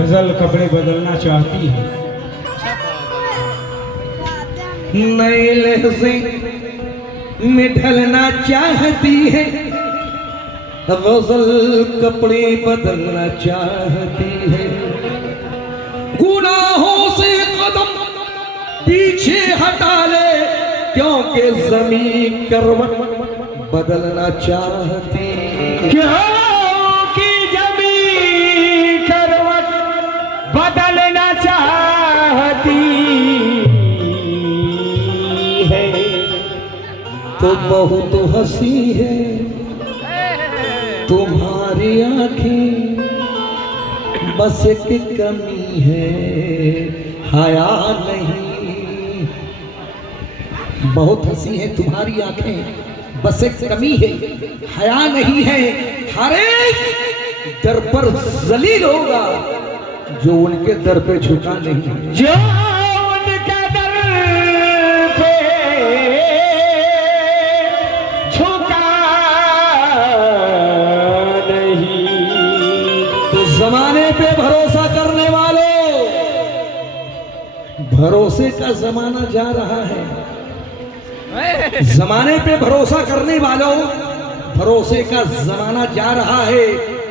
गजल कपड़े बदलना चाहती है, नए लहजे में ढलना चाहती है, गजल कपड़े बदलना चाहती है, गुनाहों से कदम पीछे हटा ले क्योंकि ज़मीन करवट बदलना चाहती है। क्योंकि ज़मीन करवट बदलना चाहती है। तो बहुत हंसी है तुम्हारी आंखें, बस एक कमी है हया नहीं। बहुत हंसी है तुम्हारी आंखें, बस एक कमी है हया नहीं है। हर एक दर पर जलील होगा जो उनके दर पे झुका नहीं। जो उनके दर पे झुका नहीं। तो जमाने पे भरोसा करने वालों, भरोसे का जमाना जा रहा है। जमाने पे भरोसा करने वालों, भरोसे का जमाना जा रहा है।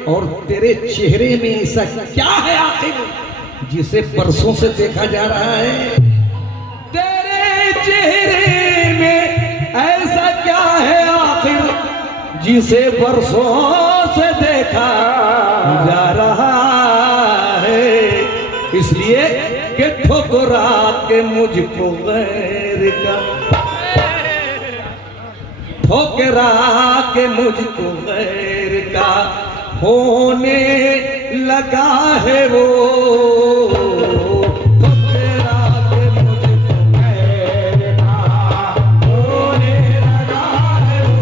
और तेरे चेहरे में ऐसा क्या है आखिर जिसे बरसों से देखा जा रहा है? तेरे चेहरे में ऐसा क्या है आखिर जिसे बरसों से देखा जा रहा है? इसलिए कि ठुकरा के मुझको गैर का, ठोकरा के मुझको गैर का होने लगा है वो। ठोकरा के मुझको गैर का होने लगा है वो।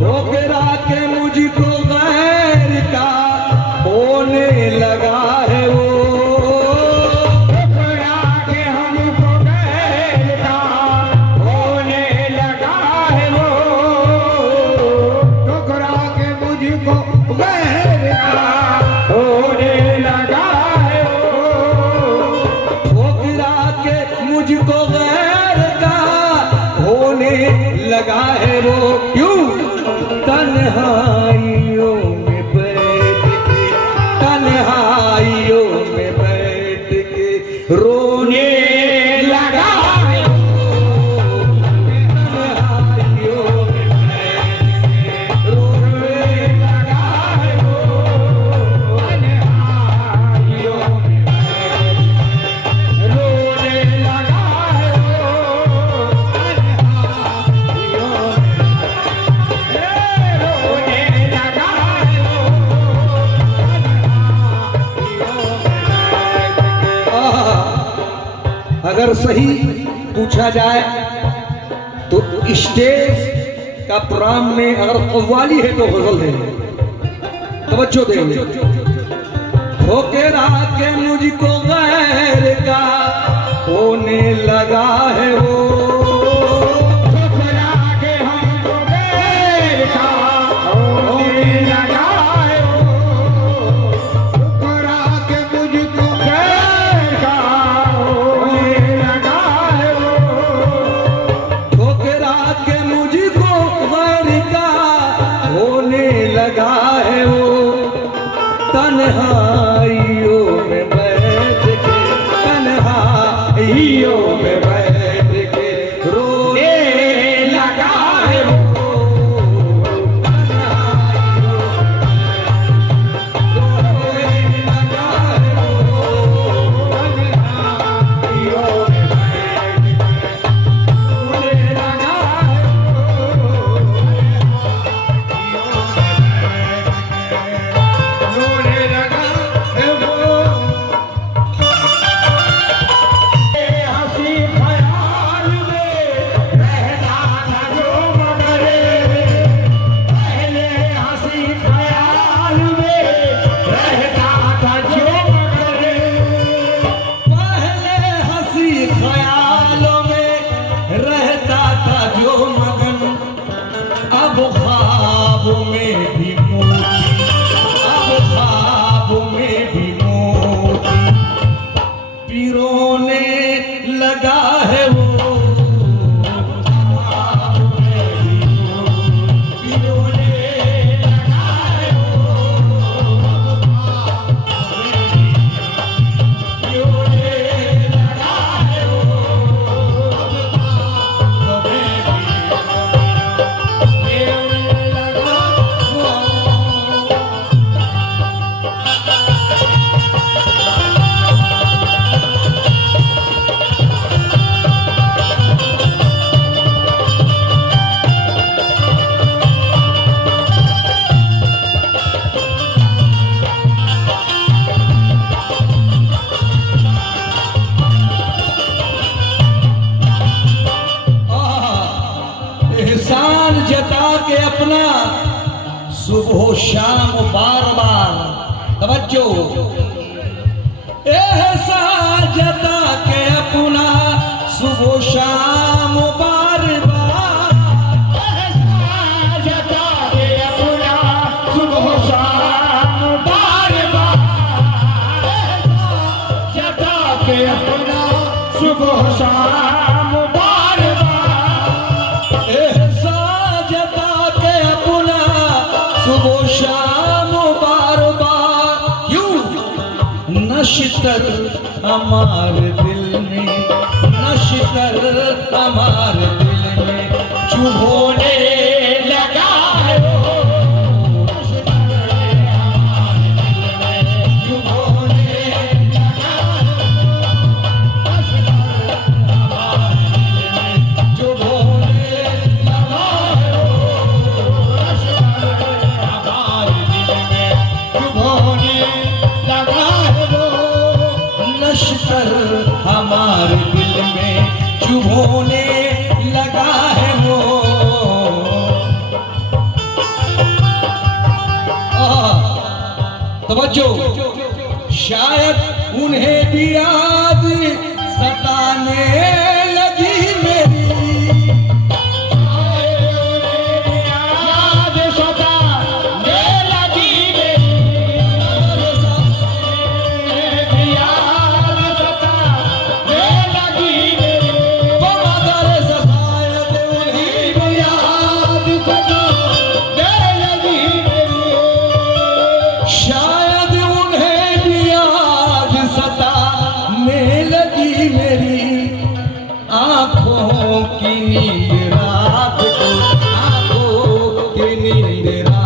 ठोकरा के मुझको गैर का होने लगा है वो। ठोकरा के मुझको गैर का लगा है वो। क्यों? तन्हाइयों में बैठ के, तन्हाइयों में बैठ के रोने लगा है वो। तन्हाइयों में बैठ के रोने लगा है वो। तन्हाइयों में बैठ के रोने लगा है वो। अगर सही पूछा जाए तो स्टेज का प्रोग्राम में अगर कव्वाली है तो गजल है। तवज्जो देंगे। ठोकरा के मुझको गैर का होने लगा है वो। ठोकरा के हमको गैर का होने लगा है वो। ठोकरा के मुझको गैर का होने लगा है वो। ठोकरा के मुझको गैर का होने लगा है वो। तन्हाइयों में बैठ के, तन्हाइयों में बैठ है वो एहसान जता के अपना सुबह शाम बार बार तवज्जो एहसान जता के अपना सुबह शाम बार बार जता के अपना सुबह शाम बार बार जता के अपना सुबह शाम बार बार एहसान जता के अपना सुबह शाम बार बार क्यों नश्तर हमारे दिल में नश्तर हमारे दिल में चुभोने लगा है वो नश्तर हमारे दिल में चुभोने लगा है वो तवज्जो शायद उन्हें भी याद सताने लगी मेरी याद सताने लगी मेरी याद सताने लगी मेरी मगर शायद उन्हें भी याद सताने लगी मेरी शायद उन्हें भी याद सताने लगी मेरी आंखों की नींद रात को आंखों की नींद रात